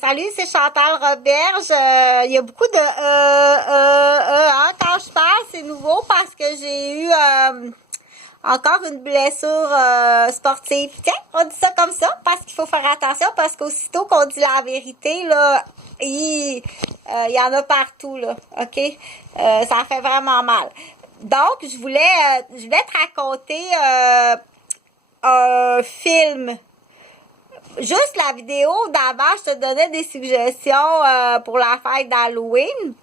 Salut, c'est Chantal Roberge. Il y a beaucoup de hein, quand je parle, c'est nouveau parce que j'ai eu encore une blessure sportive. Tiens, on dit ça comme ça parce qu'il faut faire attention parce qu'aussitôt qu'on dit la vérité, là, il y en a partout, là. OK? Ça fait vraiment mal. Donc, je voulais te raconter un film. Juste la vidéo d'avant, je te donnais des suggestions pour la fête d'Halloween.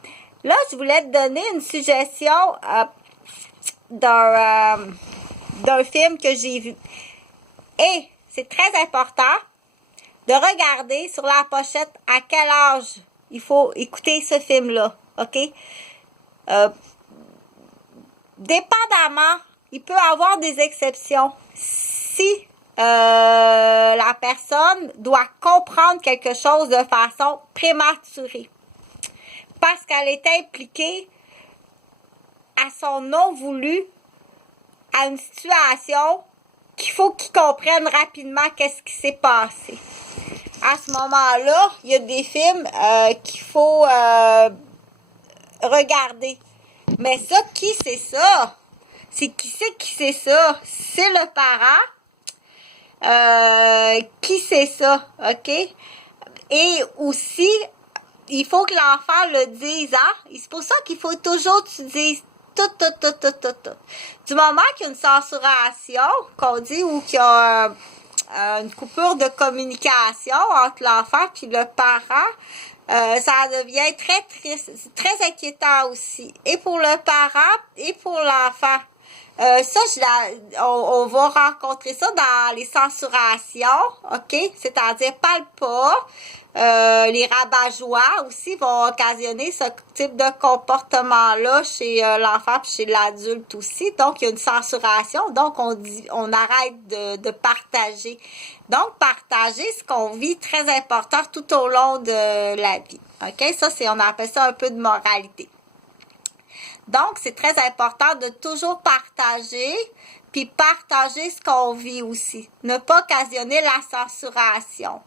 Là, je voulais te donner une suggestion d'un film que j'ai vu. Et c'est très important de regarder sur la pochette à quel âge il faut écouter ce film-là. OK? Dépendamment, il peut y avoir des exceptions. Si la personne doit comprendre quelque chose de façon prématurée parce qu'elle est impliquée à son non voulu à une situation qu'il faut qu'il comprenne rapidement qu'est-ce qui s'est passé. À ce moment-là, il y a des films qu'il faut regarder. Mais ça, qui c'est ça? C'est qui c'est ça? C'est le parent. Qui c'est ça? OK? Et aussi, il faut que l'enfant le dise, hein? Et c'est pour ça qu'il faut toujours que tu dises tout. Du moment qu'il y a une censuration, qu'on dit, ou qu'il y a une coupure de communication entre l'enfant et le parent, ça devient très triste, très inquiétant aussi. Et pour le parent et pour l'enfant. On va rencontrer ça dans les censurations, OK? C'est-à-dire parle pas. Les rabat-joie aussi vont occasionner ce type de comportement-là chez l'enfant et chez l'adulte aussi. Donc, il y a une censuration. Donc, on arrête de partager. Donc, partager ce qu'on vit, très important tout au long de la vie. OK? Ça, on appelle ça un peu de moralité. Donc, c'est très important de toujours partager, puis partager ce qu'on vit aussi. Ne pas occasionner la censuration.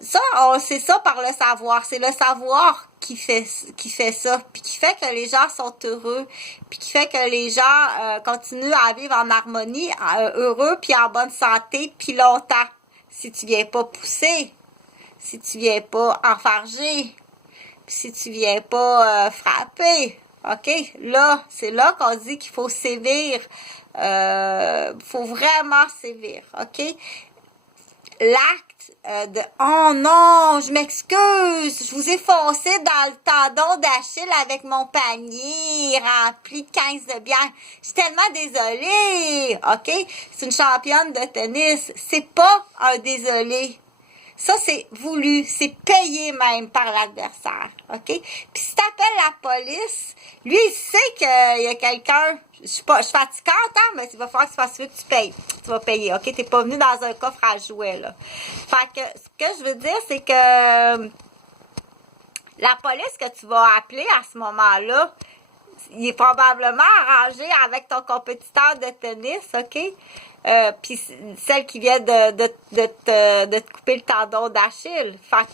Ça, on sait ça par le savoir. C'est le savoir qui fait ça, puis qui fait que les gens sont heureux, puis qui fait que les gens continuent à vivre en harmonie, heureux, puis en bonne santé, puis longtemps. Si tu viens pas pousser, si tu viens pas enfarger, puis si tu viens pas frapper. OK? Là, c'est là qu'on dit qu'il faut sévir. Faut vraiment sévir. OK? L'acte de « Oh non, je m'excuse, je vous ai foncé dans le tendon d'Achille avec mon panier rempli de 15 de bière. Je suis tellement désolée. » OK? C'est une championne de tennis. C'est pas un désolé. Ça, c'est voulu, c'est payé même par l'adversaire, OK? Puis si t'appelles la police, lui, il sait qu'il y a quelqu'un, je suis fatigante, hein, mais il va falloir que tu fasses celui que tu payes. Tu vas payer, OK? T'es pas venu dans un coffre à jouets, là. Fait que, ce que je veux dire, c'est que la police que tu vas appeler à ce moment-là, il est probablement arrangé avec ton compétiteur de tennis, OK? Puis celle qui vient de te couper le tendon d'Achille. Fait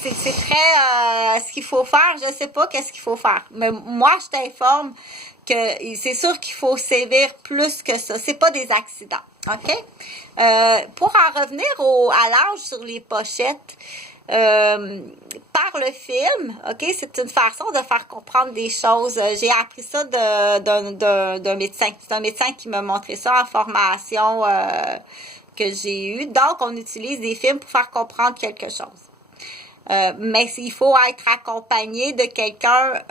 c'est très ce qu'il faut faire, je sais pas qu'est-ce qu'il faut faire. Mais moi, je t'informe que c'est sûr qu'il faut sévir plus que ça. C'est pas des accidents. OK? Pour en revenir à l'âge sur les pochettes, par le film, OK, c'est une façon de faire comprendre des choses. J'ai appris ça d'un médecin. C'est un médecin qui m'a montré ça en formation que j'ai eue. Donc, on utilise des films pour faire comprendre quelque chose. Mais il faut être accompagné de quelqu'un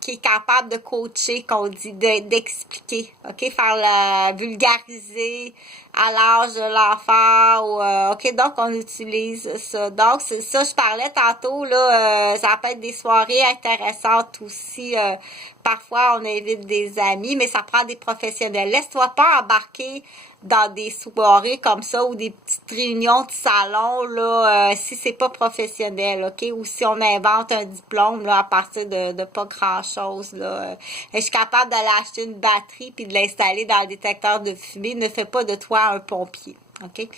qui est capable de coacher, qu'on dit, d'expliquer, OK? Faire vulgariser à l'âge de l'enfant, OK? Donc, on utilise ça. Donc, c'est ça, je parlais tantôt, là, ça peut être des soirées intéressantes aussi. Parfois, on invite des amis, mais ça prend des professionnels. Laisse-toi pas embarquer dans des soirées comme ça ou des petites réunions de salon, là, si c'est pas professionnel, OK? Ou si on invente un diplôme, là, à partir de pas grand-chose, là. Je suis capable d'aller acheter une batterie puis de l'installer dans le détecteur de fumée. Ne fais pas de toi un pompier. OK?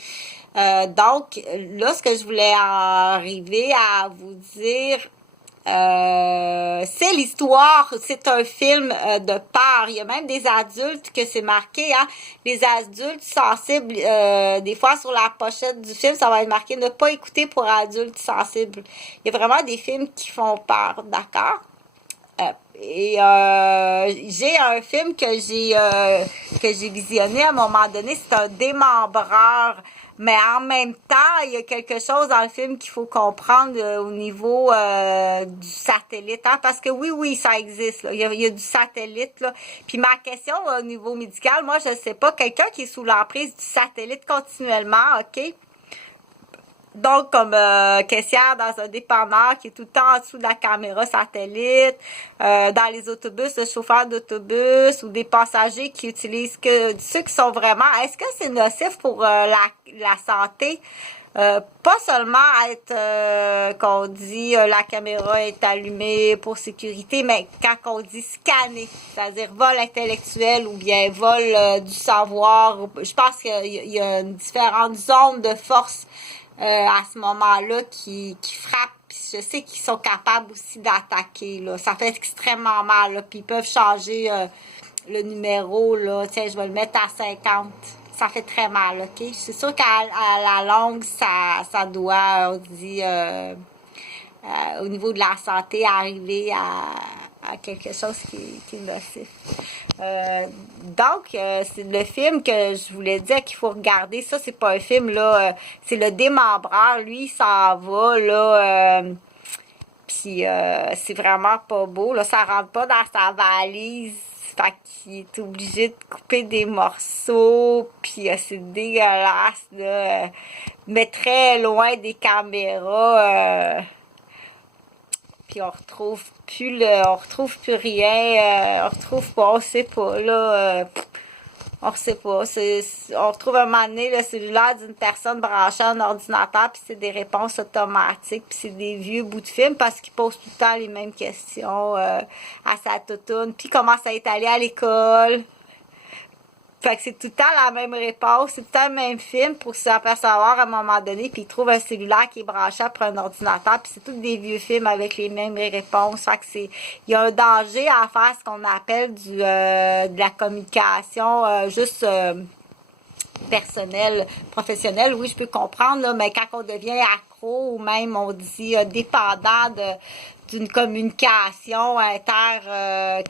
Donc, là, ce que je voulais arriver à vous dire, c'est l'histoire, c'est un film de peur. Il y a même des adultes que c'est marqué, hein. Les adultes sensibles, des fois sur la pochette du film, ça va être marqué ne pas écouter pour adultes sensibles. Il y a vraiment des films qui font peur, d'accord? J'ai un film que j'ai visionné à un moment donné, c'est un démembreur. Mais en même temps, il y a quelque chose dans le film qu'il faut comprendre au niveau du satellite. Hein, parce que oui, ça existe. Là. Il y a du satellite. Là. Puis ma question au niveau médical, moi, je sais pas, quelqu'un qui est sous l'emprise du satellite continuellement, OK? Donc, comme caissière dans un dépanneur qui est tout le temps en dessous de la caméra satellite, dans les autobus, le chauffeur d'autobus ou des passagers qui utilisent que ceux qui sont vraiment... Est-ce que c'est nocif pour la santé? Pas seulement être qu'on dit la caméra est allumée pour sécurité, mais quand on dit scanner, c'est-à-dire vol intellectuel ou bien vol du savoir, je pense qu'il y a une différente zone de force à ce moment-là qui frappent. Puis je sais qu'ils sont capables aussi d'attaquer. Là. Ça fait extrêmement mal. Là. Puis ils peuvent changer le numéro. Là. Tiens, je vais le mettre à 50. Ça fait très mal, OK? C'est sûr qu'à la longue, ça doit, on dit, au niveau de la santé, arriver à quelque chose qui est nocif. C'est le film que je voulais dire qu'il faut regarder. Ça, c'est pas un film, là. C'est le démembreur. Lui, il s'en va, là. Puis c'est vraiment pas beau. Là, ça rentre pas dans sa valise. Fait qu'il est obligé de couper des morceaux. Puis c'est dégueulasse, là. Mais très loin des caméras. Puis on retrouve plus rien, on retrouve pas, on sait pas, là, on sait pas, on retrouve un moment donné le cellulaire d'une personne branchée à un ordinateur, puis c'est des réponses automatiques, puis c'est des vieux bouts de film parce qu'il pose tout le temps les mêmes questions à sa toutoune, puis comment ça est allé à l'école. Fait que c'est tout le temps la même réponse, c'est tout le temps le même film pour s'apercevoir à un moment donné, puis il trouve un cellulaire qui est branché après un ordinateur, puis c'est tous des vieux films avec les mêmes réponses. Fait que il y a un danger à faire ce qu'on appelle de la communication juste personnelle, professionnelle. Oui, je peux comprendre, là, mais quand on devient accro ou même on dit dépendant d'une communication inter